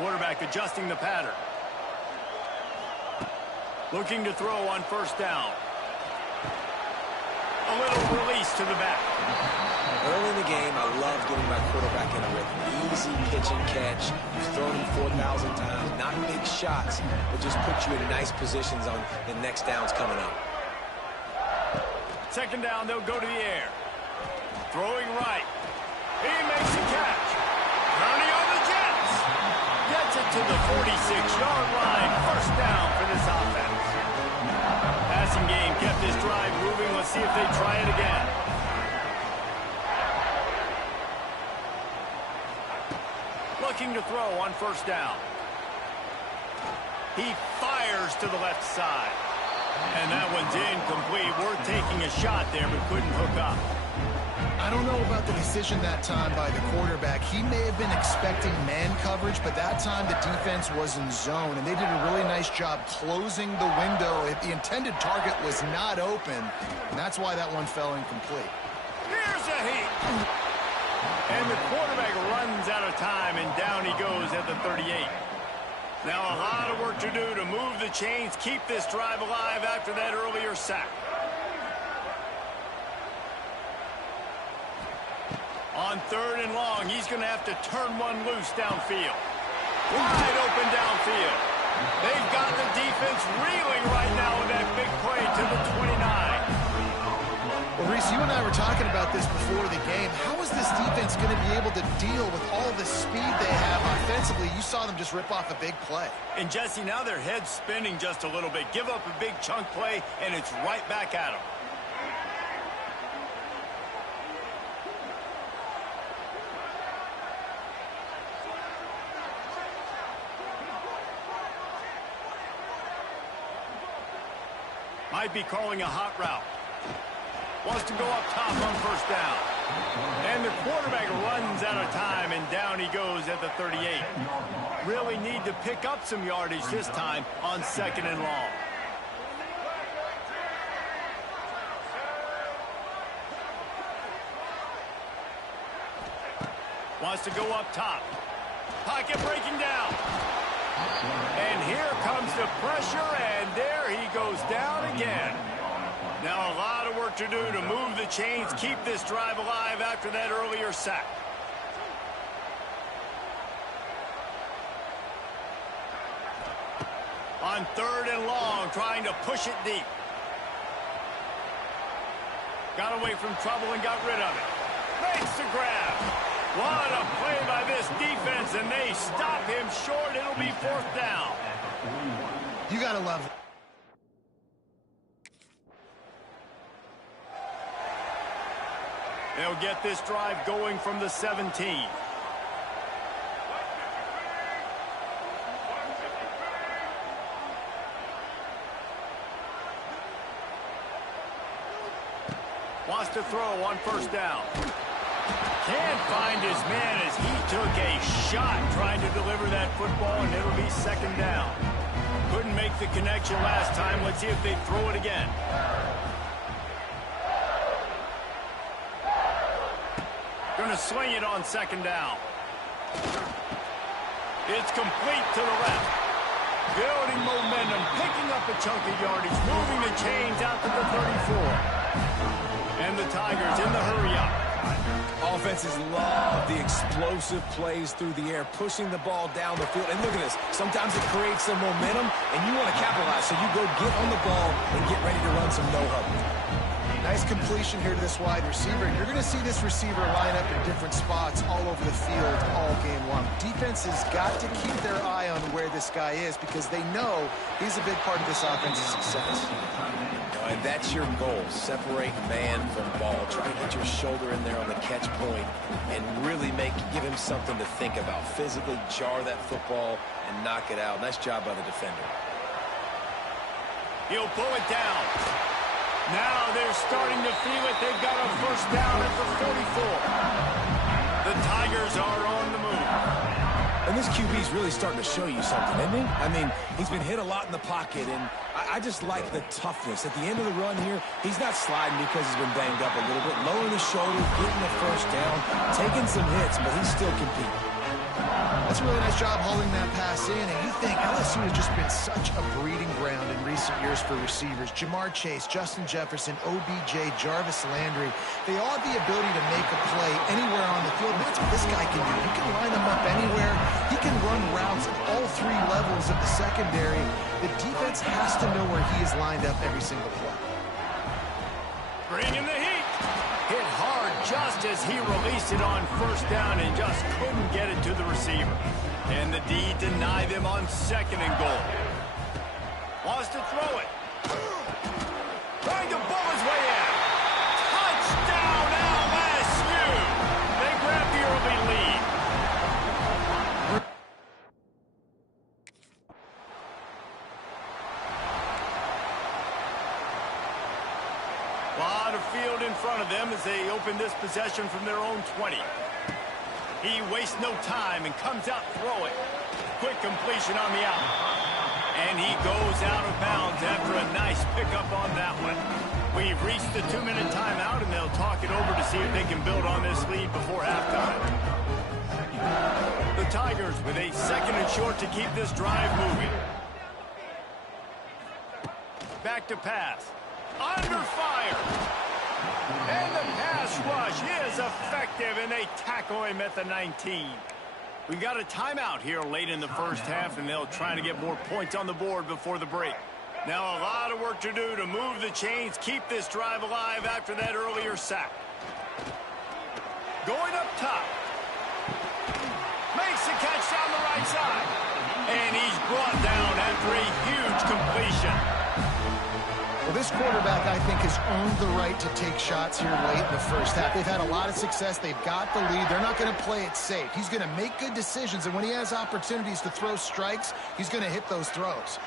Quarterback adjusting the pattern. Looking to throw on first down. A little release to the back. Early in the game, I love getting my quarterback in a rhythm. Easy pitch and catch. You've thrown him 4,000 times. Not big shots, but just put you in nice positions on the next downs coming up. Second down, they'll go to the air. Throwing right. He makes the catch. Turning on the Jets. Gets it to the 46-yard line. First down for this offense. Passing game kept this drive moving. Let's see if they try it again. Looking to throw on first down. He fires to the left side. And that one's incomplete. Worth taking a shot there, but couldn't hook up. I don't know about the decision that time by the quarterback. He may have been expecting man coverage, but that time the defense was in zone, and they did a really nice job closing the window if the intended target was not open, and that's why that one fell incomplete. Here's a heat. And the quarterback runs out of time, and down he goes at the 38. Now a lot of work to do to move the chains, keep this drive alive after that earlier sack. On third and long, he's going to have to turn one loose downfield. Wide open downfield. They've got the defense reeling right now with that big play to the 29. Well, Reese, you and I were talking about this before the game. How is this defense going to be able to deal with all the speed they have offensively? You saw them just rip off a big play. And, Jesse, now their head's spinning just a little bit. Give up a big chunk play, and it's right back at them. Might be calling a hot route. Wants to go up top on first down. And the quarterback runs out of time, and down he goes at the 38. Really need to pick up some yardage this time on second and long. Wants to go up top. Pocket breaking down. And here comes the pressure, and there he goes down again. Now a lot of work to do to move the chains, keep this drive alive after that earlier sack. On third and long, trying to push it deep. Got away from trouble and got rid of it. Makes the grab. What a play by this defense, and they stop him short. It'll be fourth down. You got to love it. They'll get this drive going from the 17. Wants to throw on first down. Can't find his man as he took a shot trying to deliver that football, and it'll be second down. Couldn't make the connection last time. Let's see if they throw it again. Going to swing it on second down. It's complete to the left. Building momentum, picking up a chunk of yardage, moving the chains out to the 34. And the Tigers in the hurry-up. Offenses love the explosive plays through the air, pushing the ball down the field. And look at this. Sometimes it creates some momentum, and you want to capitalize. So you go get on the ball and get ready to run some no-huddle. Nice completion here to this wide receiver. You're going to see this receiver line up in different spots all over the field all game long. Defense has got to keep their eye on where this guy is because they know he's a big part of this offense's success. And that's your goal. Separate man from ball. Try to get your shoulder in there on the catch point and really give him something to think about. Physically jar that football and knock it out. Nice job by the defender. He'll pull it down. Now they're starting to feel it. They've got a first down at the 44. The Tigers are on the move. And this QB's really starting to show you something, isn't he? I mean, he's been hit a lot in the pocket, and I just like the toughness. At the end of the run here, he's not sliding because he's been banged up a little bit. Lowering the shoulder, getting the first down, taking some hits, but he's still competing. That's a really nice job hauling that pass in, and you think LSU has just been such a breeding ground in recent years for receivers. Jamar Chase, Justin Jefferson, OBJ, Jarvis Landry, they all have the ability to make a play anywhere on the field. That's what this guy can do. He can line them up anywhere. He can run routes at all three levels of the secondary. The defense has to know where he is lined up every single play. Bringing the heat. Hit hard just as he released it on first down and just couldn't get it to the receiver. And the D denied them on 2nd and goal. Wants to throw it. Trying to bull his way in. Touchdown LSU. They grab the early lead. Lot of field in front of them as they open this possession from their own 20. He wastes no time and comes out throwing. Quick completion on the out. And he goes out of bounds after a nice pickup on that one. We've reached the 2-minute timeout, and they'll talk it over to see if they can build on this lead before halftime. The Tigers with a 2nd and short to keep this drive moving. Back to pass. Under fire. And the pass rush is effective, and they tackle him at the 19. We've got a timeout here late in the first half, and they'll try to get more points on the board before the break. Now a lot of work to do to move the chains, keep this drive alive after that earlier sack. Going up top. Makes the catch down the right side. And he's brought down after a huge completion. Well, this quarterback, I think, has earned the right to take shots here late in the first half. They've had a lot of success. They've got the lead. They're not going to play it safe. He's going to make good decisions, and when he has opportunities to throw strikes, he's going to hit those throws.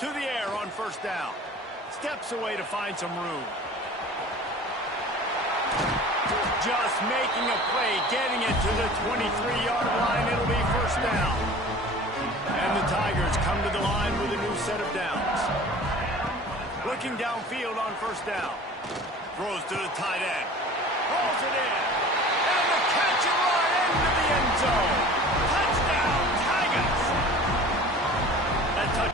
To the air on first down. Steps away to find some room. Just making a play, getting it to the 23-yard line. It'll be first down. And the Tigers come to the line with a new set of downs. Looking downfield on first down. Throws to the tight end. Rolls it in. And the catch and run into the end zone. Touchdown, Tigers. That touch.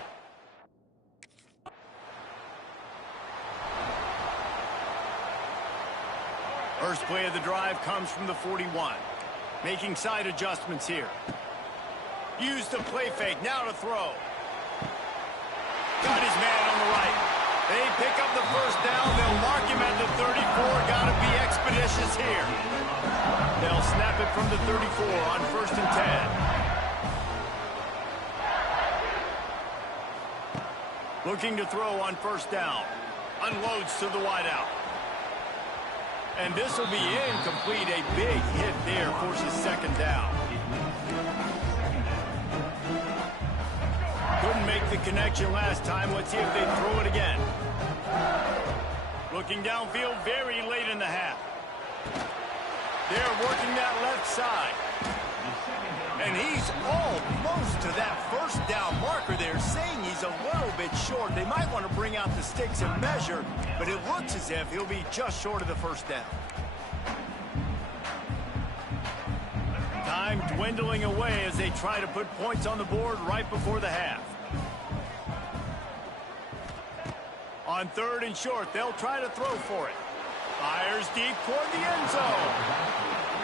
First play of the drive comes from the 41. Making side adjustments here. Used the play fake, now to throw. Got his man on the right. They pick up the first down. They'll mark him at the 34. Got to be expeditious here. They'll snap it from the 34 on 1st and 10. Looking to throw on first down. Unloads to the wideout. And this will be incomplete. A big hit there, forces 2nd down. Couldn't make the connection last time. Let's see if they throw it again. Looking downfield very late in the half. They're working that left side. And he's almost to that first down marker there, saying he's a little bit short. They might want to bring out the sticks and measure, but it looks as if he'll be just short of the first down. Time dwindling away as they try to put points on the board right before the half. On 3rd and short, they'll try to throw for it. Fires deep toward the end zone.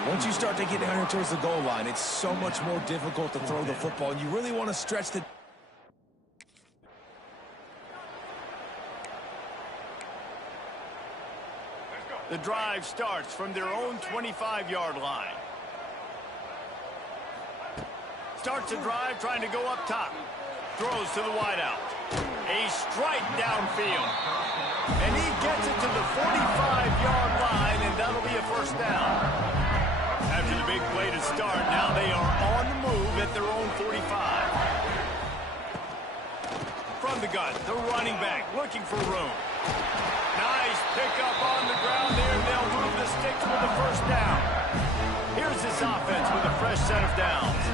Once you start to get down here towards the goal line, it's so much more difficult to throw the football, and you really want to stretch the... The drive starts from their own 25-yard line. Starts the drive trying to go up top. Throws to the wideout. A strike downfield. And he gets it to the 45-yard line, and that'll be a first down. After the big play to start, now they are on the move at their own 45. From the gun, the running back looking for room. Nice pickup on the ground there. They'll move the sticks with the first down. Here's this offense with a fresh set of downs.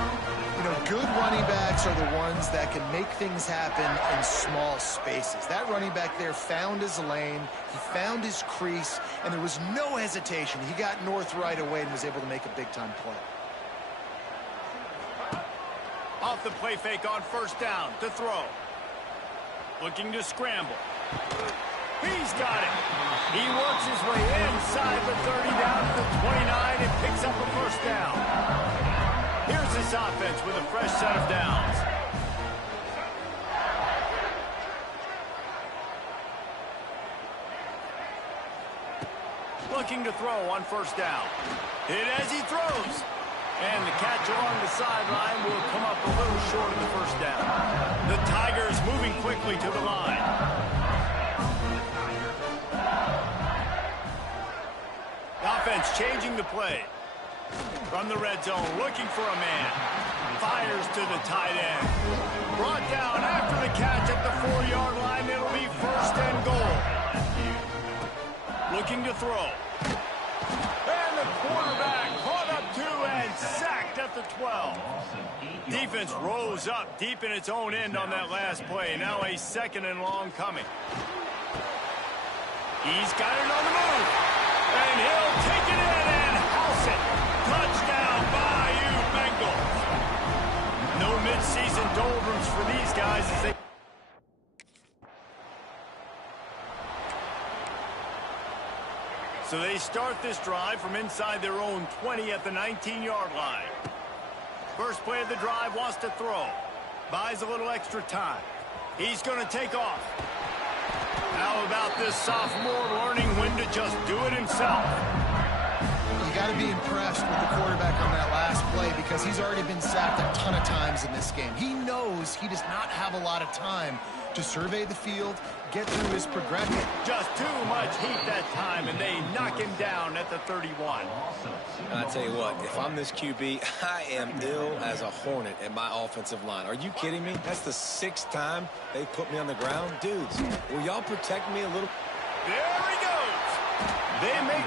You know, good running backs are the ones that can make things happen in small spaces. That running back there found his lane, he found his crease, and there was no hesitation. He got north right away and was able to make a big-time play. Off the play fake on first down to throw. Looking to scramble. He's got it. He works his way inside the 30 down to the 29 and picks up a first down. Here's this offense with a fresh set of downs. Looking to throw on first down. Hit as he throws. And the catch along the sideline will come up a little short of the first down. The Tigers moving quickly to the line. Offense changing the play. From the red zone, looking for a man. Fires to the tight end. Brought down after the catch at the 4-yard line. It'll be first and goal. Looking to throw. And the quarterback caught up to and sacked at the 12. Defense rose up deep in its own end on that last play. Now a second and long coming. He's got it on the move. And he'll take it in and house it. Touchdown, Bayou Bengals. No midseason doldrums for these guys as they... So they start this drive from inside their own 20 at the 19-yard line. First play of the drive, wants to throw. Buys a little extra time. He's going to take off. How about this sophomore learning when to just do it himself? You got to be impressed with the quarterback on that last play because he's already been sacked a ton of times in this game. He knows he does not have a lot of time to survey the field, get through his progression. Just too much heat that time, and they knock him down at the 31. I'll tell you what, if I'm this QB, I am ill as a hornet at my offensive line. Are you kidding me? That's the 6th time they put me on the ground. Dudes, will y'all protect me a little? There he goes. They make...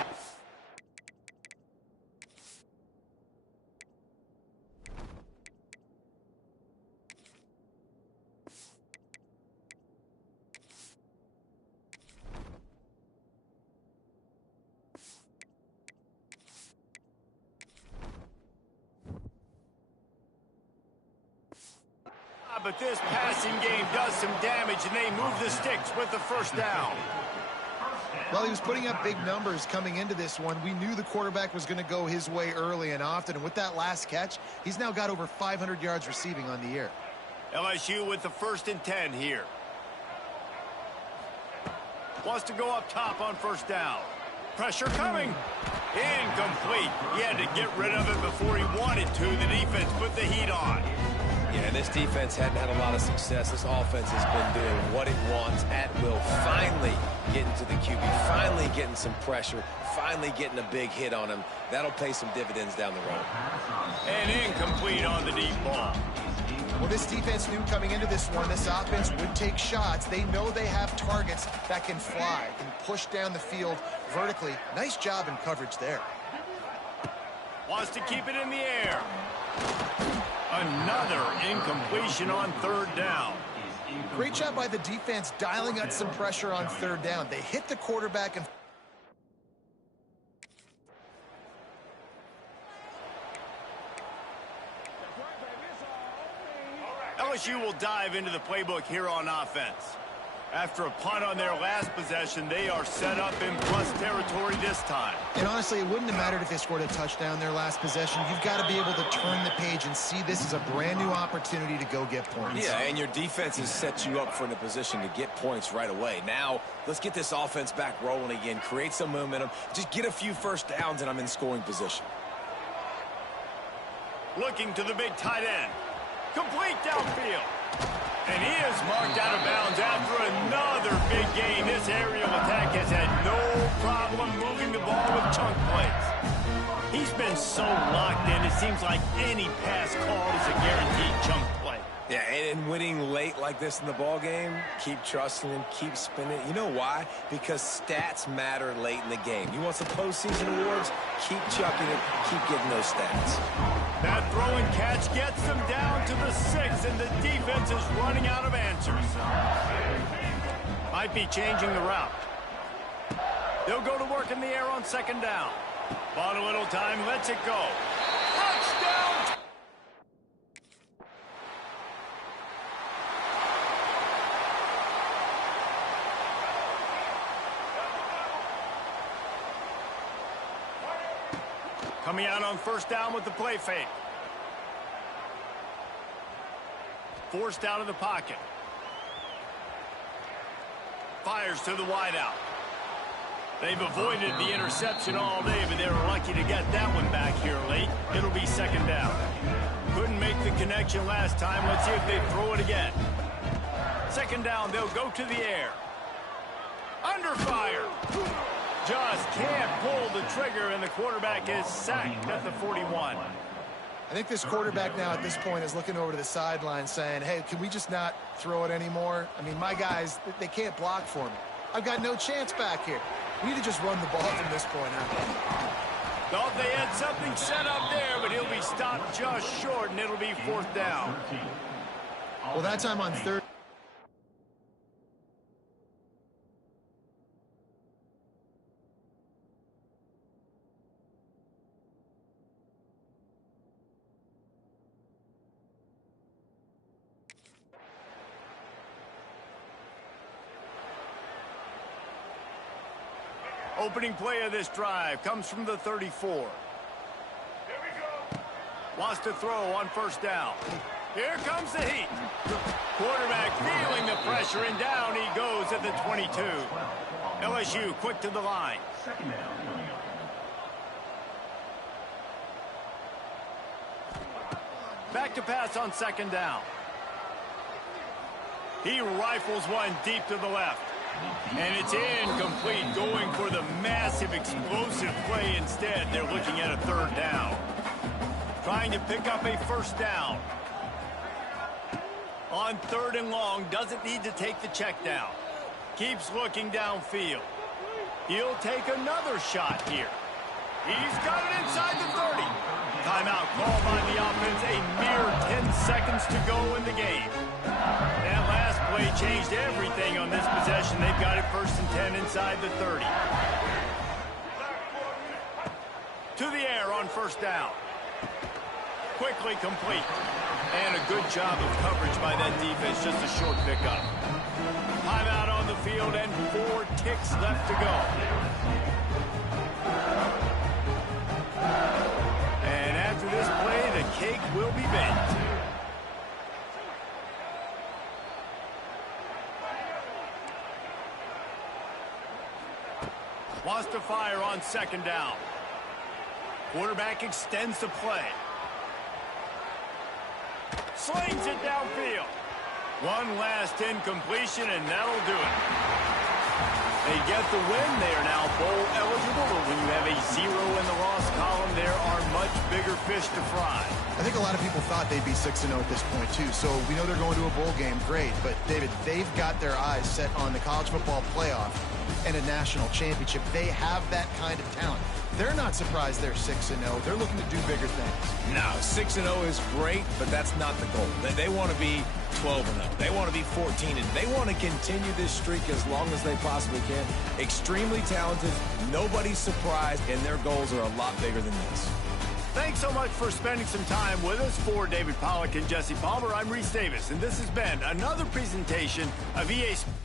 But this passing game does some damage, and they move the sticks with the first down. Well, he was putting up big numbers coming into this one. We knew the quarterback was going to go his way early and often, and with that last catch, he's now got over 500 yards receiving on the year. LSU with the 1st and 10 here. Wants to go up top on first down. Pressure coming. Incomplete. He had to get rid of it before he wanted to. The defense put the heat on. Yeah, this defense hadn't had a lot of success. This offense has been doing what it wants at will. Finally getting to the QB, finally getting some pressure, finally getting a big hit on him. That'll pay some dividends down the road. And incomplete on the deep ball. Well, this defense knew coming into this one, this offense would take shots. They know they have targets that can fly, can push down the field vertically. Nice job in coverage there. Wants to keep it in the air. Another incompletion on 3rd down. Great job by the defense dialing up some pressure on 3rd down. They hit the quarterback and... LSU will dive into the playbook here on offense. After a punt on their last possession, they are set up in plus territory this time. And honestly, it wouldn't have mattered if they scored a touchdown their last possession. You've got to be able to turn the page and see this as a brand new opportunity to go get points. Yeah, and your defense has set you up for a position to get points right away. Now, let's get this offense back rolling again, create some momentum, just get a few first downs, and I'm in scoring position. Looking to the big tight end. Complete downfield. And he is marked out of bounds after another big game. This aerial attack has had no problem moving the ball with chunk plays. He's been so locked in, it seems like any pass called is a guaranteed chunk play. Yeah, and winning late like this in the ball game, keep trusting him, keep spinning. You know why? Because stats matter late in the game. You want some postseason awards? Keep chucking it, keep getting those stats. That throw and catch gets them down to the 6, and the defense is running out of answers. Might be changing the route. They'll go to work in the air on 2nd down. Bought a little time, lets it go. Touchdown! Coming out on 1st down with the play fake. Forced out of the pocket. Fires to the wideout. They've avoided the interception all day, but they were lucky to get that one back here late. It'll be 2nd down. Couldn't make the connection last time. Let's see if they throw it again. 2nd down, they'll go to the air. Under fire. Just can't pull the trigger, and the quarterback is sacked at the 41. I think this quarterback now at this point is looking over to the sideline saying, hey, can we just not throw it anymore? I mean, my guys, they can't block for me. I've got no chance back here. We need to just run the ball from this point on. Thought they had something set up there, but he'll be stopped just short, and it'll be 4th down. Well, that time on 3rd. Opening play of this drive comes from the 34. Wants to throw on 1st down. Here comes the heat. Quarterback feeling the pressure, and down he goes at the 22. LSU quick to the line. Back to pass on 2nd down. He rifles one deep to the left. And it's incomplete, going for the massive explosive play instead. They're looking at a 3rd down. Trying to pick up a 1st down. On 3rd and long, doesn't need to take the check down. Keeps looking downfield. He'll take another shot here. He's got it inside the 30. Timeout called by the offense. A mere 10 seconds to go in the game. That last play changed everything on this possession. They've got it 1st and 10 inside the 30. To the air on 1st down. Quickly complete. And a good job of coverage by that defense. Just a short pickup. Timeout on the field and 4 ticks left to go. And after this play, the cake will be baked. Wants to fire on 2nd down. Quarterback extends the play. Slings it downfield. One last incompletion, and that'll do it. They get the win. They are now bowl eligible, but when you have a 0 in the loss column, there are much bigger fish to fry. I think a lot of people thought they'd be 6-0 at this point, too. So we know they're going to a bowl game. Great. But, David, they've got their eyes set on the college football playoff and a national championship. They have that kind of talent. They're not surprised they're 6-0. They're looking to do bigger things. No, 6-0 is great, but that's not the goal. They want to be 12-0. They want to be 14, and they want to continue this streak as long as they possibly can. Extremely talented. Nobody's surprised, and their goals are a lot bigger than this. Thanks so much for spending some time with us. For David Pollack and Jesse Palmer, I'm Reese Davis, and this has been another presentation of EA Sports.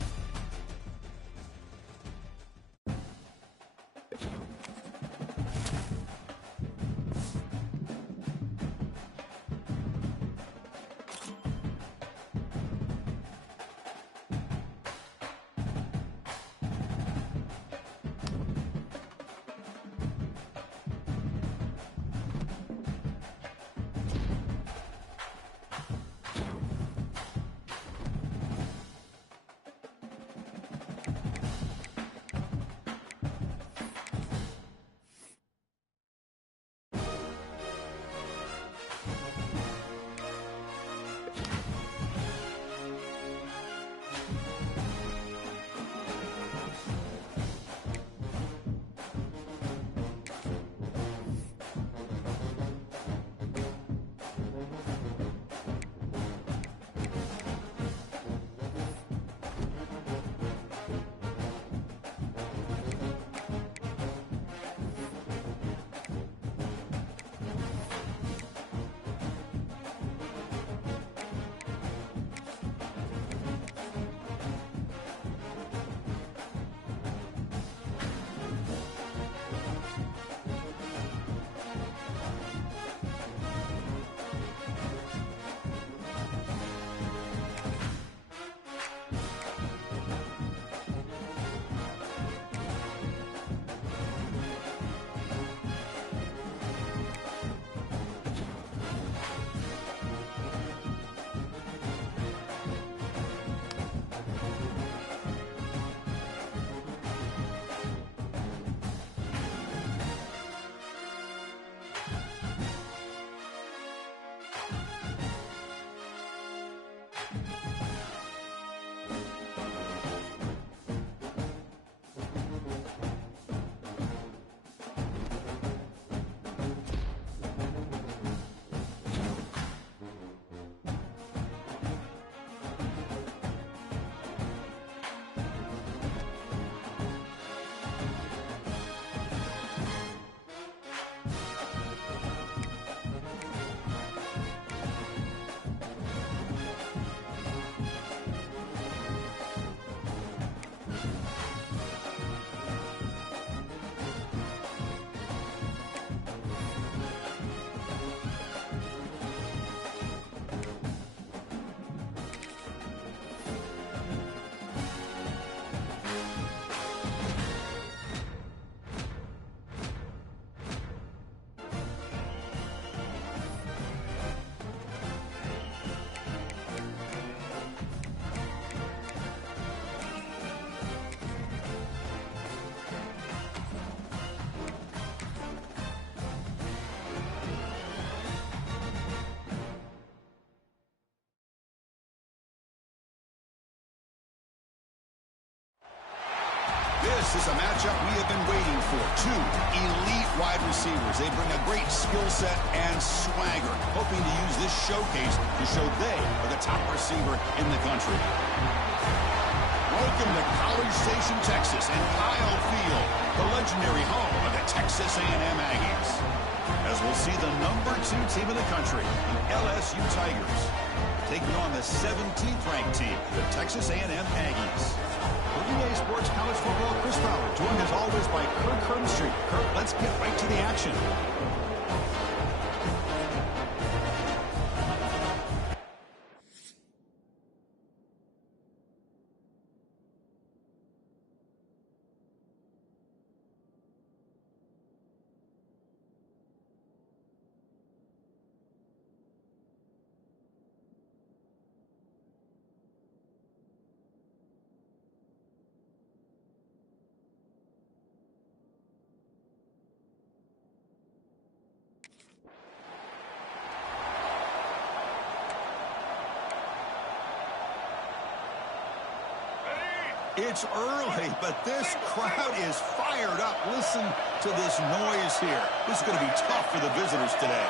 This is a matchup we have been waiting for. Two elite wide receivers. They bring a great skill set and swagger, hoping to use this showcase to show they are the top receiver in the country. Welcome to College Station, Texas, and Kyle Field, the legendary home of the Texas A&M Aggies. As we'll see the #2 team in the country, the LSU Tigers, taking on the 17th ranked team, the Texas A&M Aggies. For EA Sports College Football, Chris Fowler, joined as always by Kirk Herbstreit. Kirk, let's get right to the action. It's early, but this crowd is fired up. Listen to this noise here. This is going to be tough for the visitors today.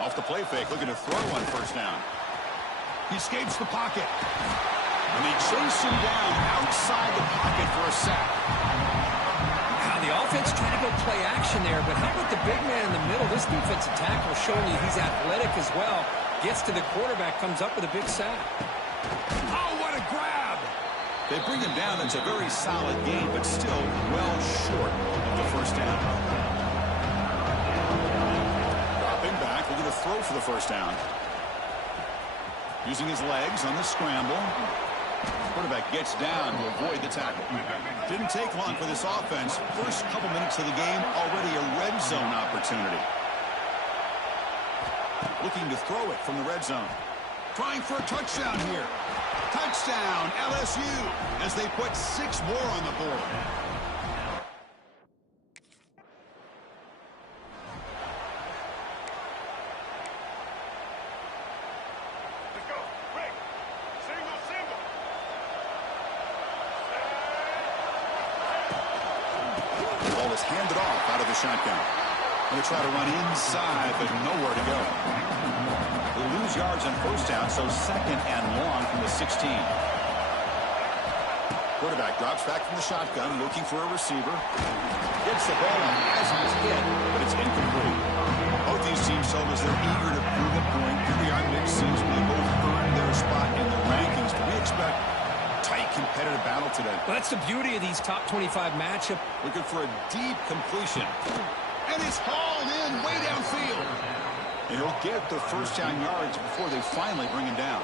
Off the play fake, looking to throw on first down. He escapes the pocket. And they chase him down outside the pocket for a sack. The offense trying to go play action there, but how about the big man in the middle? This defensive tackle showing you he's athletic as well. Gets to the quarterback, comes up with a big sack. Oh, what a grab! They bring him down. It's a very solid game, but still well short of the first down. Dropping back, looking to throw for the first down. Using his legs on the scramble. Quarterback gets down to avoid the tackle. Didn't take long for this offense. First couple minutes of the game, already a red zone opportunity. Looking to throw it from the red zone. Trying for a touchdown here. Touchdown, LSU, as they put 6 more on the board. Handed off out of the shotgun. Going to try to run inside, but nowhere to go. They lose yards on first down, so second and long from the 16. Quarterback drops back from the shotgun, looking for a receiver. Gets the ball as he's hit, but it's incomplete. Both these teams told us they're eager to prove a point. Here we are mid-season. They both earned their spot in the rankings, but we expect tight competitive battle today. Well, that's the beauty of these top 25 matchups. Looking for a deep completion. And it's hauled in way downfield. And he'll get the first down yards before they finally bring him down.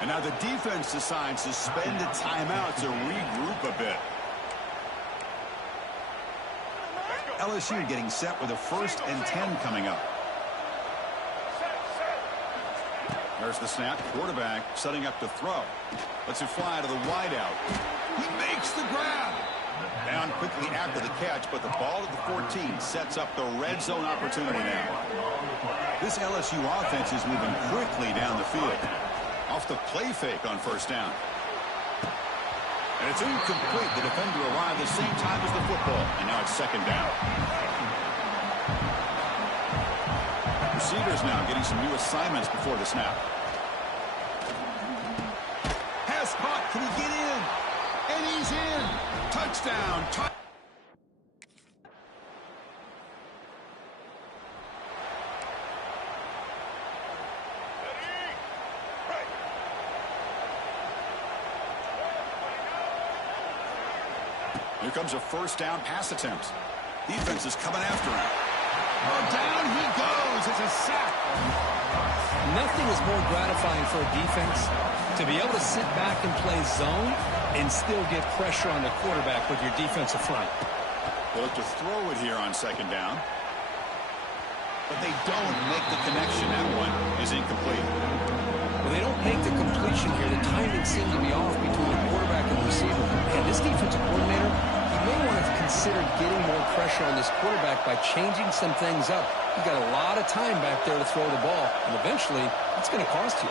And now the defense decides to spend a timeout to regroup a bit. LSU getting set with a 1st and 10 coming up. There's the snap. Quarterback setting up to throw. Lets it fly to the wideout. He makes the grab. Down quickly after the catch, but the ball at the 14 sets up the red zone opportunity now. This LSU offense is moving quickly down the field. Off the play fake on first down. And it's incomplete. The defender arrived the same time as the football, and now it's second down. Receivers now getting some new assignments before the snap. Pass caught. Can he get in? And he's in. Touchdown. Here comes a first down pass attempt. Defense is coming after him. Oh, down he goes. It's a sack. Nothing is more gratifying for a defense to be able to sit back and play zone and still get pressure on the quarterback with your defensive front. They'll look to throw it here on second down. But they don't make the connection. That one is incomplete. Well, they don't make the completion here. The timing seems to be off between the quarterback and the receiver. And this defensive coordinator, he may want to considered getting more pressure on this quarterback by changing some things up. You got a lot of time back there to throw the ball, and eventually it's going to cost you.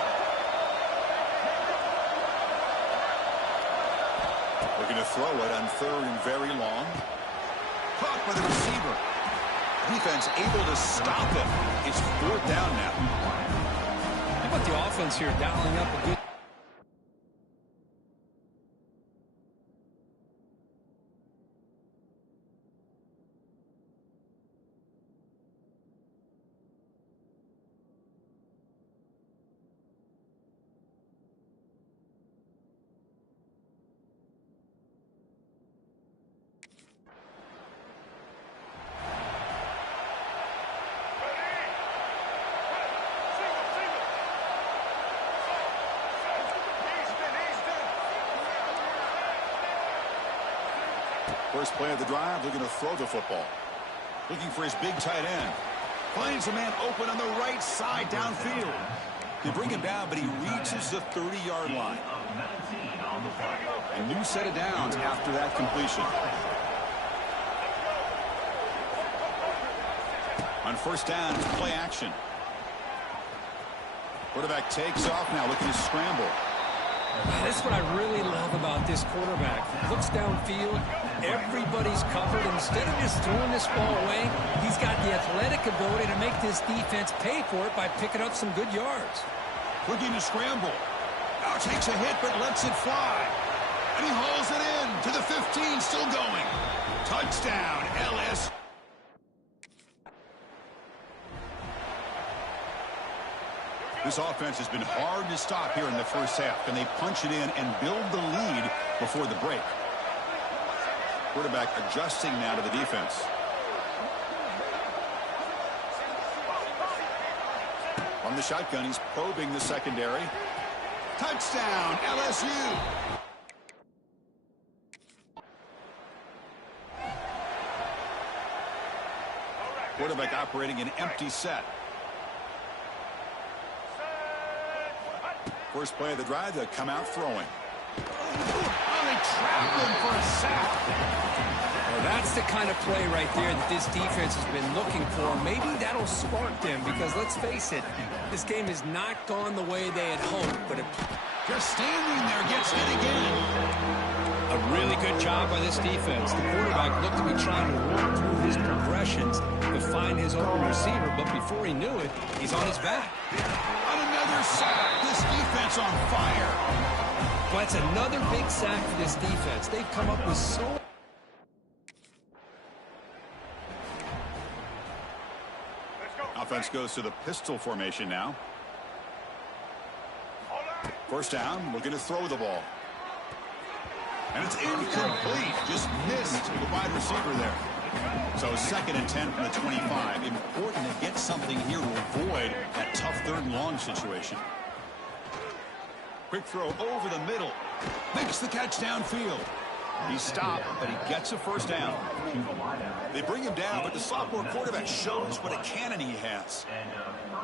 Looking to throw it on 3rd and very long. Caught by the receiver. Defense able to stop him. It's 4th down now. How about the offense here dialing up a good... First play of the drive, looking to throw the football. Looking for his big tight end. Finds a man open on the right side downfield. They bring him down, but he reaches the 30-yard line. A new set of downs after that completion. On 1st down, it's play action. Quarterback takes off now, looking to scramble. That's what I really love about this quarterback. Looks downfield, everybody's covered. Instead of just throwing this ball away, he's got the athletic ability to make this defense pay for it by picking up some good yards. Looking to scramble. Now takes a hit, but lets it fly. And he hauls it in to the 15, still going. Touchdown, LSU. This offense has been hard to stop here in the first half. Can they punch it in and build the lead before the break? Quarterback adjusting now to the defense. From the shotgun, he's probing the secondary. Touchdown, LSU. Quarterback operating an empty set. First play of the drive, they'll come out throwing. Oh, they trapped him for a sack. Well, that's the kind of play right there that this defense has been looking for. Maybe that'll spark them because, let's face it, this game has not gone the way they had hoped. But just standing there gets hit again. A really good job by this defense. The quarterback looked to be trying to work through his progressions to find his open receiver, but before he knew it, he's on his back. On another sack, this defense on fire. Well, that's another big sack for this defense. They've come up with so... Offense goes to the pistol formation now. First down, looking to throw the ball. And it's incomplete. Just missed the wide receiver there. So 2nd and 10 from the 25. Important to get something here to avoid that tough 3rd and long situation. Quick throw over the middle. Makes the catch downfield. He stopped, but he gets a first down. They bring him down, but the sophomore quarterback shows what a cannon he has.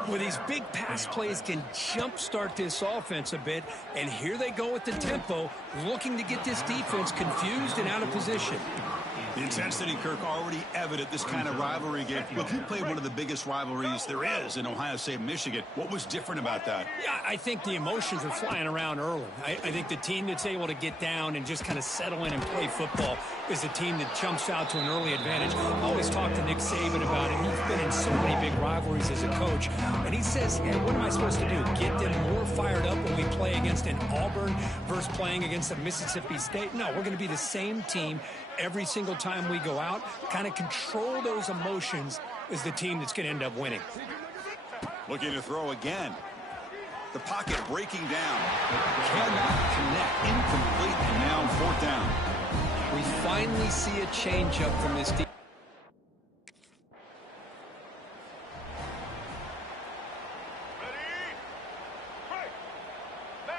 Well, these big pass plays can jumpstart this offense a bit, and here they go with the tempo, looking to get this defense confused and out of position. The intensity, Kirk, already evident this kind of rivalry game. Look, you played one of the biggest rivalries there is in Ohio State, Michigan. What was different about that? Yeah, I think the emotions are flying around early. I think the team that's able to get down and just kind of settle in and play football is the team that jumps out to an early advantage. I always talk to Nick Saban about it. He's been in so many big rivalries as a coach, and he says, hey, what am I supposed to do? Get them more fired up when we play against an Auburn versus playing against a Mississippi State? No, we're going to be the same team every single time we go out. Kind of control those emotions is the team that's going to end up winning. Looking to throw again. The pocket breaking down. Cannot connect. Incomplete, and now 4th down. We finally see a changeup from this team.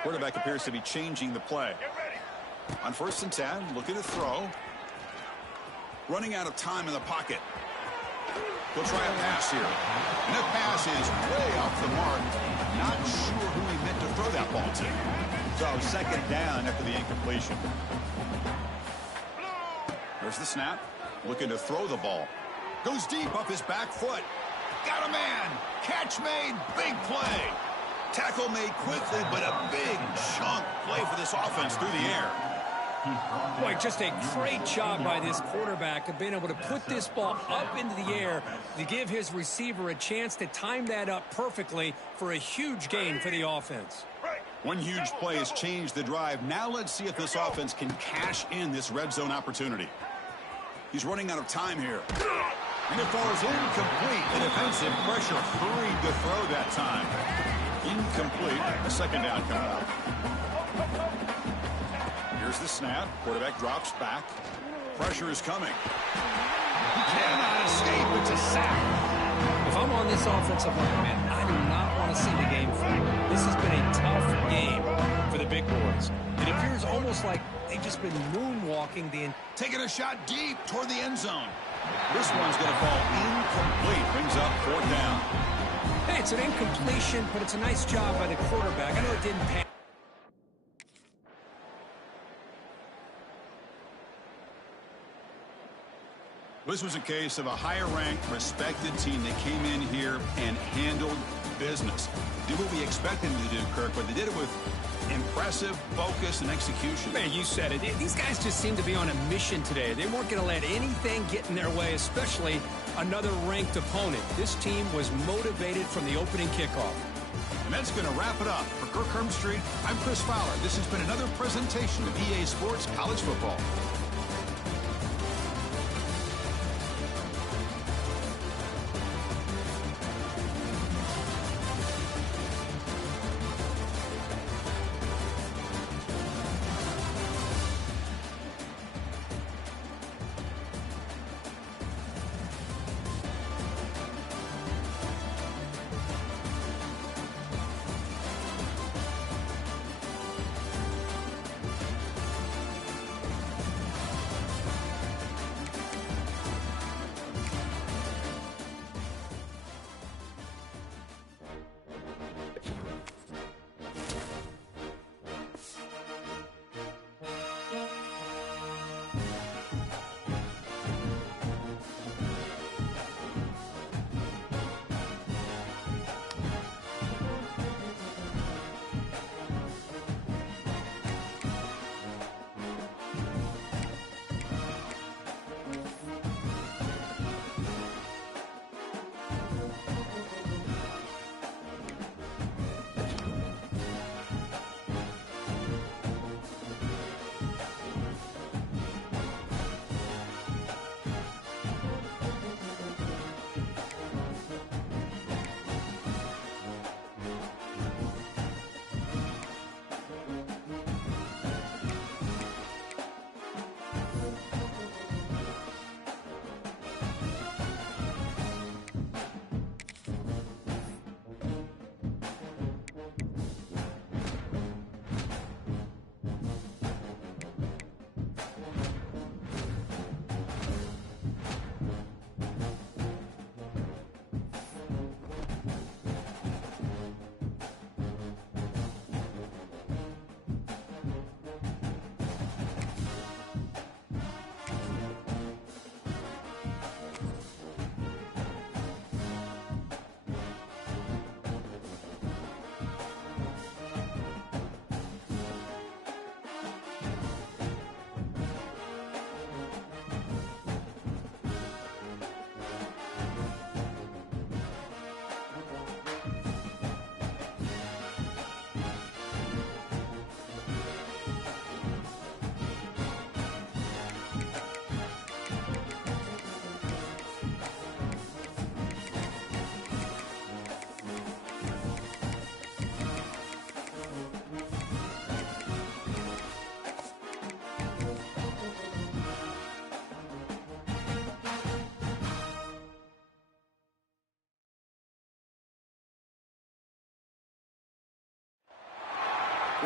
Quarterback appears to be changing the play. On 1st and 10, looking to throw. Running out of time in the pocket. He'll try a pass here. And that pass is way off the mark. Not sure who he meant to throw that ball to. So 2nd down after the incompletion. There's the snap. looking to throw the ball. Goes deep up his back foot. Got a man. Catch made. Big play. Tackle made quickly, but a big chunk play for this offense through the air. Boy, just a great job by this quarterback of being able to put this ball up into the air to give his receiver a chance to time that up perfectly for a huge gain for the offense. One huge play has changed the drive. Now let's see if this offense can cash in this red zone opportunity. He's running out of time here. And it falls incomplete. The defensive pressure hurried to throw that time. Incomplete. A second down coming up. Here's the snap. Quarterback drops back. Pressure is coming. He cannot escape. It's a sack. If I'm on this offensive line, man, I do not want to see the game fall. This has been a tough game for the big boys. It appears almost like they've just been moonwalking the... Taking a shot deep toward the end zone. This one's going to fall incomplete. Brings up fourth down. Hey, it's an incompletion, but it's a nice job by the quarterback. I know it didn't pay. This was a case of a higher-ranked, respected team that came in here and handled business. Did what we expected them to do, Kirk, but they did it with impressive focus and execution. Man, you said it. These guys just seem to be on a mission today. They weren't going to let anything get in their way, especially another ranked opponent. This team was motivated from the opening kickoff. And that's going to wrap it up. For Kirk Hermstreet, I'm Chris Fowler. This has been another presentation of EA Sports College Football.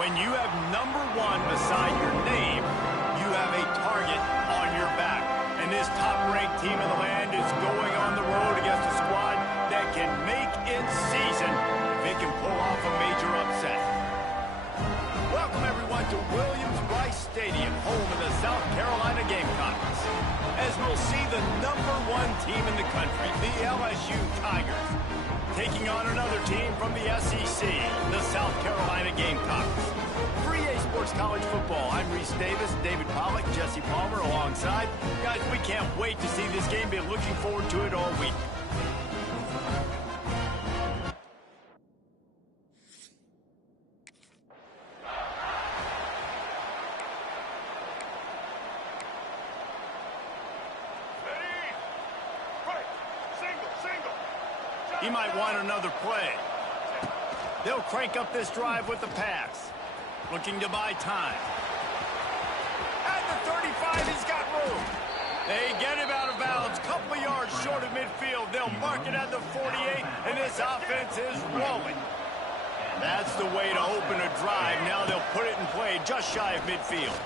When you have number 1 beside your name, you have a target on your back. And this top-ranked team in the land is going on the road against a squad that can make its season if it can pull off a major upset. Welcome, everyone, to Williams-Brice Stadium, home of the South Carolina Gamecocks. As we'll see the #1 team in the country, the LSU Tigers, taking on another team from the SEC, the South Carolina Gamecocks. For EA Sports College Football, I'm Reese Davis, David Pollack, Jesse Palmer alongside. Guys, we can't wait to see this game. Been looking forward to it all week. He might want another play. They'll crank up this drive with the pass. Looking to buy time. At the 35, he's got room. They get him out of bounds. Couple of yards short of midfield. They'll mark it at the 48, and this offense is rolling. That's the way to open a drive. Now they'll put it in play just shy of midfield.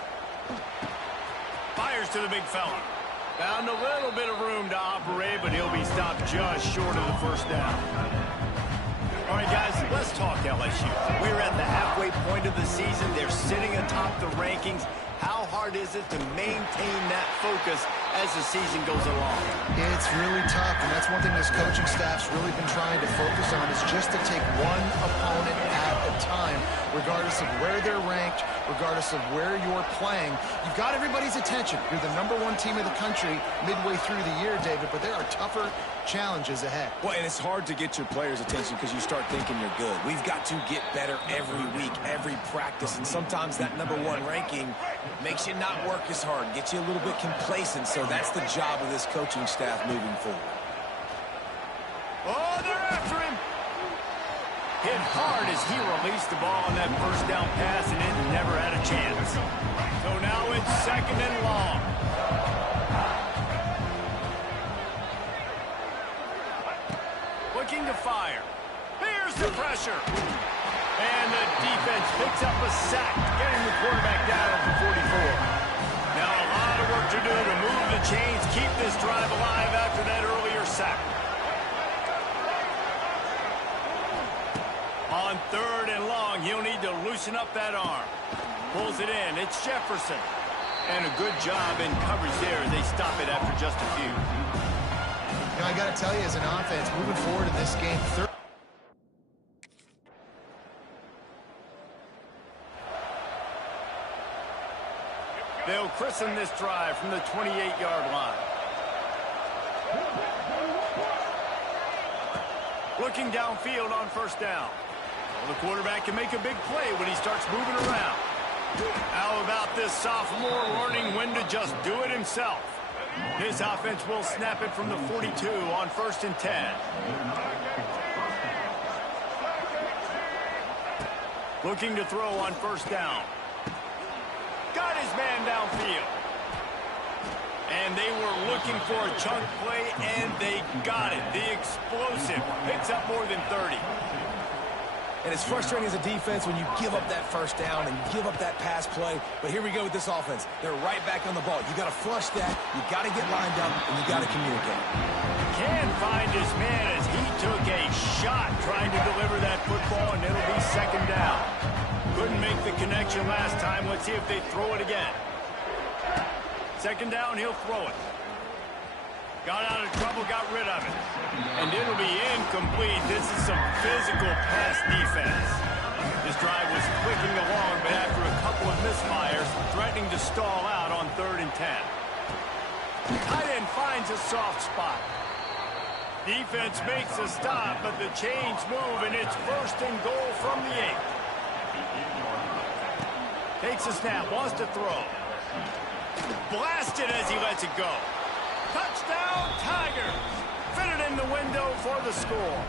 Fires to the big fella. Found a little bit of room to operate, but he'll be stopped just short of the first down. All right, guys, let's talk LSU. We're at the halfway point of the season. They're sitting atop the rankings. How hard is it to maintain that focus as the season goes along? It's really tough, and that's one thing this coaching staff's really been trying to focus on is just to take one opponent at a time, regardless of where they're ranked, regardless of where you're playing. You've got everybody's attention. You're the #1 team in the country midway through the year, David, but there are tougher challenges ahead. Well, and it's hard to get your players' attention because you start thinking you're good. We've got to get better every week, every practice, and sometimes that #1 ranking makes you not work as hard, gets you a little bit complacent, so that's the job of this coaching staff moving forward. Oh, they're after him. Hit hard as he released the ball on that first down pass, and it never had a chance. So now it's 2nd and long. Looking to fire. Here's the pressure. And the defense picks up a sack, getting the quarterback down at the 44. Now a lot of work to do to move the chains, keep this drive alive after that earlier sack. On 3rd and long, he'll need to loosen up that arm. Pulls it in. It's Jefferson. And a good job in coverage there as they stop it after just a few. You know, I got to tell you, as an offense, moving forward in this game, they'll christen this drive from the 28-yard line. Looking downfield on 1st down. Well, the quarterback can make a big play when he starts moving around. How about this sophomore learning when to just do it himself? His offense will snap it from the 42 on 1st and 10. Looking to throw on 1st down. Got his man downfield. And they were looking for a chunk play, and they got it. The explosive picks up more than 30. And it's frustrating as a defense when you give up that first down and give up that pass play. But here we go with this offense. They're right back on the ball. You got to flush that. You got to get lined up, and you got to communicate. Can find his man as he took a shot trying to deliver that football, and it'll be 2nd down. Couldn't make the connection last time. Let's see if they throw it again. 2nd down, he'll throw it. Got out of trouble, got rid of it. And it'll be incomplete. This is some physical pass defense. This drive was clicking along, but after a couple of misfires, threatening to stall out on 3rd and 10. Tight end finds a soft spot. Defense makes a stop, but the chains move, and it's 1st and goal from the 8. Takes a snap, wants to throw. Blasted as he lets it go. Touchdown, Tigers! Fitted in the window for the score.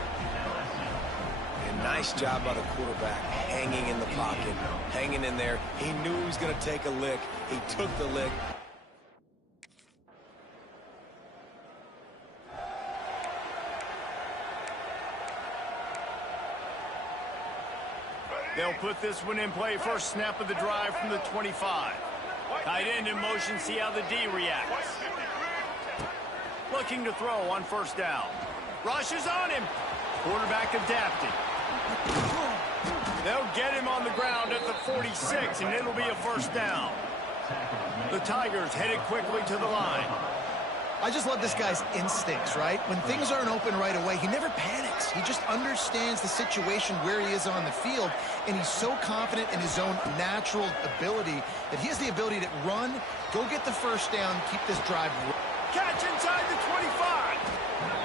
And nice job by the quarterback, hanging in the pocket, hanging in there. He knew he was going to take a lick. He took the lick. They'll put this one in play. First snap of the drive from the 25. Tight end in motion, see how the D reacts. Looking to throw on 1st down. Rushes on him. Quarterback adapted. They'll get him on the ground at the 46, and it'll be a 1st down. The Tigers headed quickly to the line. I just love this guy's instincts, right? When things aren't open right away, he never panics. He just understands the situation where he is on the field, and he's so confident in his own natural ability that he has the ability to run, go get the first down, keep this drive. Catch inside the 25.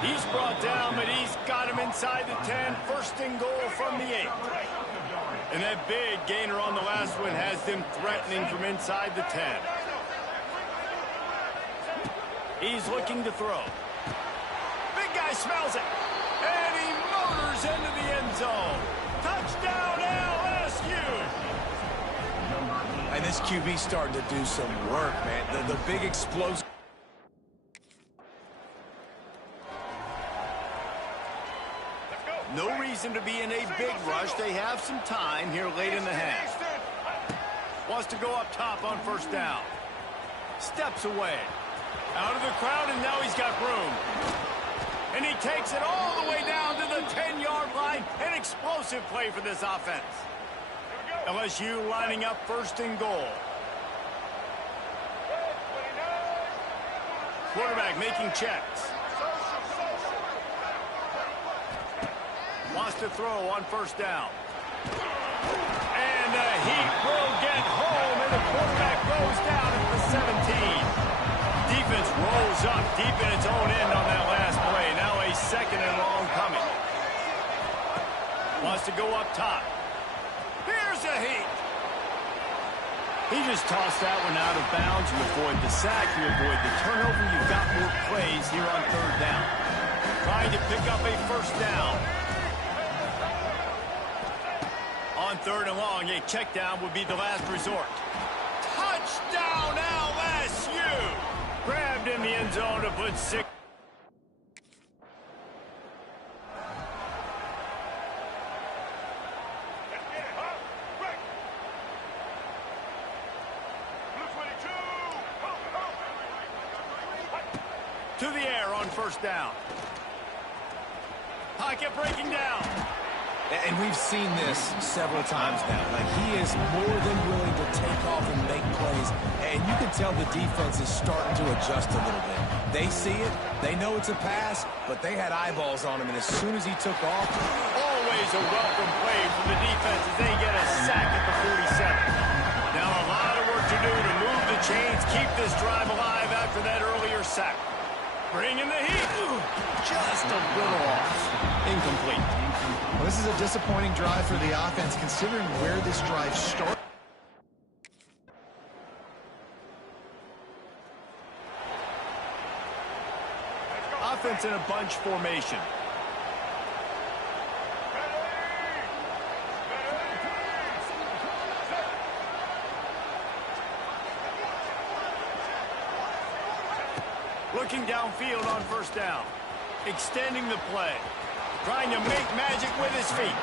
He's brought down, but he's got him inside the 10. First and goal from the 8. And that big gainer on the last one has them threatening from inside the 10. He's looking to throw. Big guy smells it. And he motors into the end zone. Touchdown, LSU. And this QB's starting to do some work, man. The big explosive. No reason to be in a big rush. They have some time here late in the half. Wants to go up top on first down. Steps away. Out of the crowd, and now he's got room. And he takes it all the way down to the 10-yard line. An explosive play for this offense. LSU lining up first and goal. Quarterback making checks. Wants to throw on first down. And he will get home, and the quarterback goes down at the 17. Defense rolls up deep in its own end on that last play. Now a second and long coming. Wants to go up top. Here's a heat. He just tossed that one out of bounds. You avoid the sack, you avoid the turnover. You've got more plays here on third down. Trying to pick up a first down. On third and long, a check down would be the last resort. Touchdown, LSU! Grabbed in the end zone to put 6. To the air on first down. Pocket breaking down. And we've seen this several times now. Like, he is more than willing to take off and make plays. And you can tell the defense is starting to adjust a little bit. They see it. They know it's a pass, but they had eyeballs on him. And as soon as he took off, always a welcome play for the defense as they get a sack at the 47. Now a lot of work to do to move the chains, keep this drive alive after that earlier sack. Bringing the heat. Just a little off. Incomplete. Well, this is a disappointing drive for the offense, considering where this drive started. Offense in a bunch formation. Looking downfield on first down. Extending the play. Trying to make magic with his feet.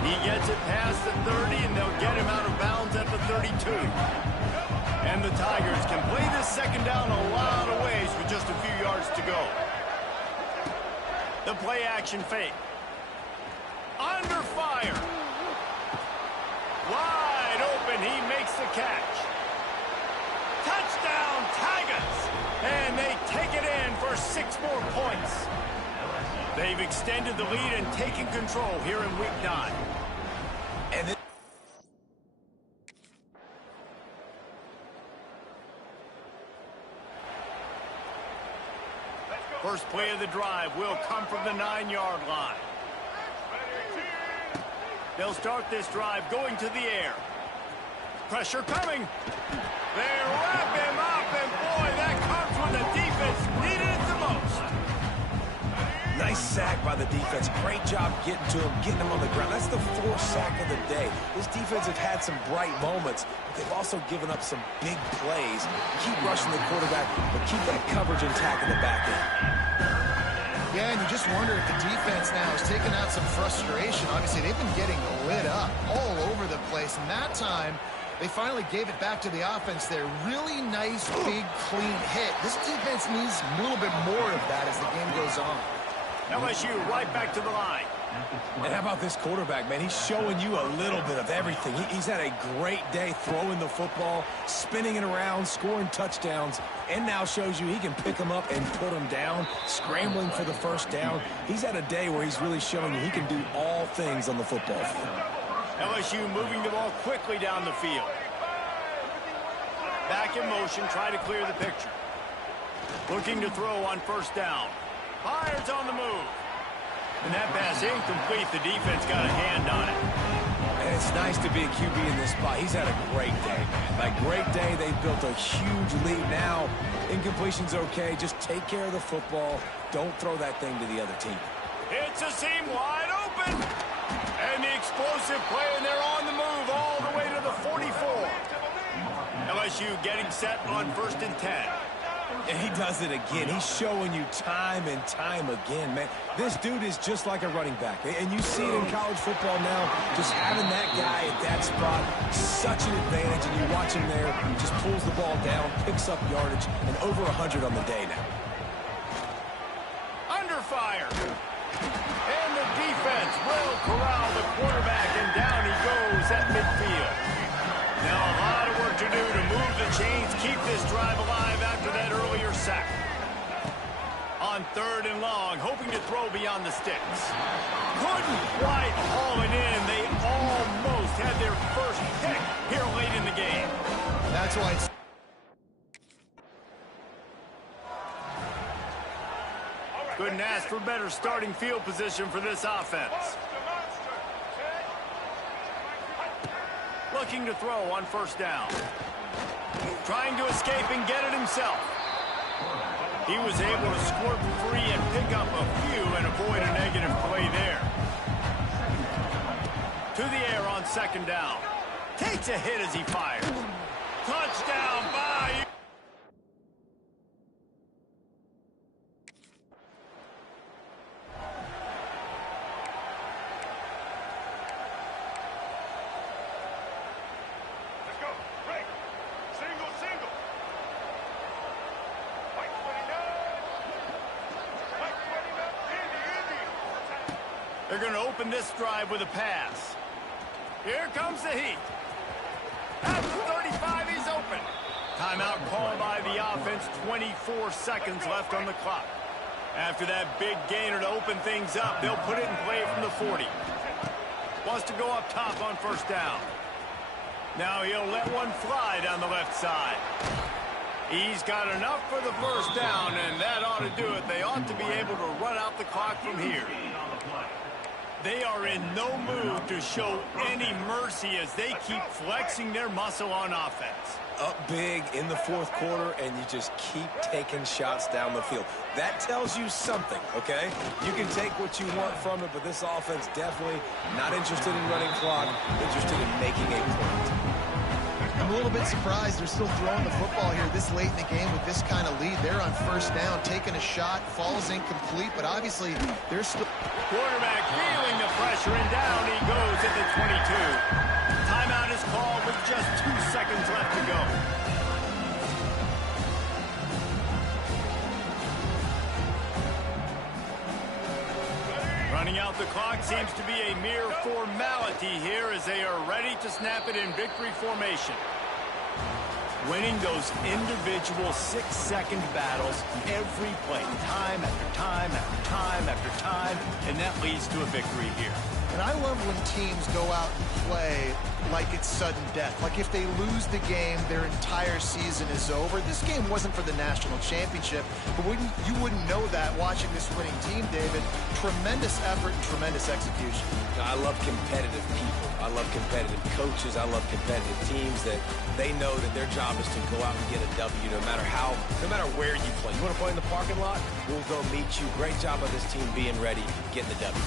He gets it past the 30, and they'll get him out of bounds at the 32. And the Tigers can play this second down a lot of ways with just a few yards to go. The play action fake. Under fire. Wide open, he makes the catch. Touchdown, Tigers! And they take it in for 6 more points. They've extended the lead and taken control here in Week 9. and First play of the drive will come from the 9-yard line. They'll start this drive going to the air. Pressure coming. They wrap him up, and boy, that comes when the defense needed it the most. nice sack by the defense. Great job getting to him, getting him on the ground. That's the 4th sack of the day. This defense have had some bright moments, but they've also given up some big plays. Keep rushing the quarterback, but keep that coverage intact in the back end. Yeah, and you just wonder if the defense now is taking out some frustration. Obviously, they've been getting lit up all over the place, and that time they finally gave it back to the offense there. Really nice, big, clean hit. This defense needs a little bit more of that as the game goes on. LSU right back to the line. And how about this quarterback, man? He's showing you a little bit of everything. He's had a great day throwing the football, spinning it around, scoring touchdowns, and now shows you he can pick them up and put them down, scrambling for the first down. He's had a day where he's really showing you he can do all things on the football field. LSU moving the ball quickly down the field. Back in motion, try to clear the picture. Looking to throw on first down. Fires on the move. And that pass incomplete. The defense got a hand on it. And it's nice to be a QB in this spot. He's had a great day, man. Like, great day. They've built a huge lead now. Incompletion's okay. Just take care of the football. Don't throw that thing to the other team. It's a seam wide open. And the explosive play, and they're on the move all the way to the 44. LSU getting set on 1st and 10. And he does it again. He's showing you time and time again, man. This dude is just like a running back. And you see it in college football now. Just having that guy at that spot, such an advantage. And you watch him there, he just pulls the ball down, picks up yardage, and over 100 on the day now. Under fire. And the defense will corral the quarterback, and down he goes at midfield. Now a lot of work to do to move the chains, keep this drive alive after that earlier sack. On 3rd and long, hoping to throw beyond the sticks. Couldn't quite haul it in. They almost had their first pick here late in the game. That's why it's... Couldn't ask for better starting field position for this offense. Looking to throw on first down. Trying to escape and get it himself. He was able to squirt free and pick up a few and avoid a negative play there. To the air on 2nd down. Takes a hit as he fires. Touchdown by... They're going to open this drive with a pass. Here comes the heat. At the 35, he's open. Timeout called by the offense. 24 seconds left on the clock. After that big gainer to open things up, they'll put it in play from the 40. Wants to go up top on first down. Now he'll let one fly down the left side. He's got enough for the first down, and that ought to do it. They ought to be able to run out the clock from here. They are in no mood to show any mercy as they keep flexing their muscle on offense. Up big in the 4th quarter, and you just keep taking shots down the field. That tells you something, okay? You can take what you want from it, but this offense definitely not interested in running clock, interested in making a point. I'm a little bit surprised they're still throwing the football here this late in the game with this kind of lead. They're on first down, taking a shot, falls incomplete, but obviously they're still... Quarterback feeling the pressure, and down he goes at the 22. Timeout is called with just 2 seconds left to go. Running out the clock seems to be a mere formality here as they are ready to snap it in victory formation. Winning those individual 6-second battles every play, time after time after time after time, and that leads to a victory here. And I love when teams go out and play like it's sudden death. Like if they lose the game, their entire season is over. This game wasn't for the national championship, but you wouldn't know that watching this winning team, David. Tremendous effort and tremendous execution. I love competitive people. I love competitive coaches. I love competitive teams that they know that their job is to go out and get a W no matter where you play. You want to play in the parking lot? We'll go meet you. Great job of this team being ready, getting the W.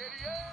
Idiot!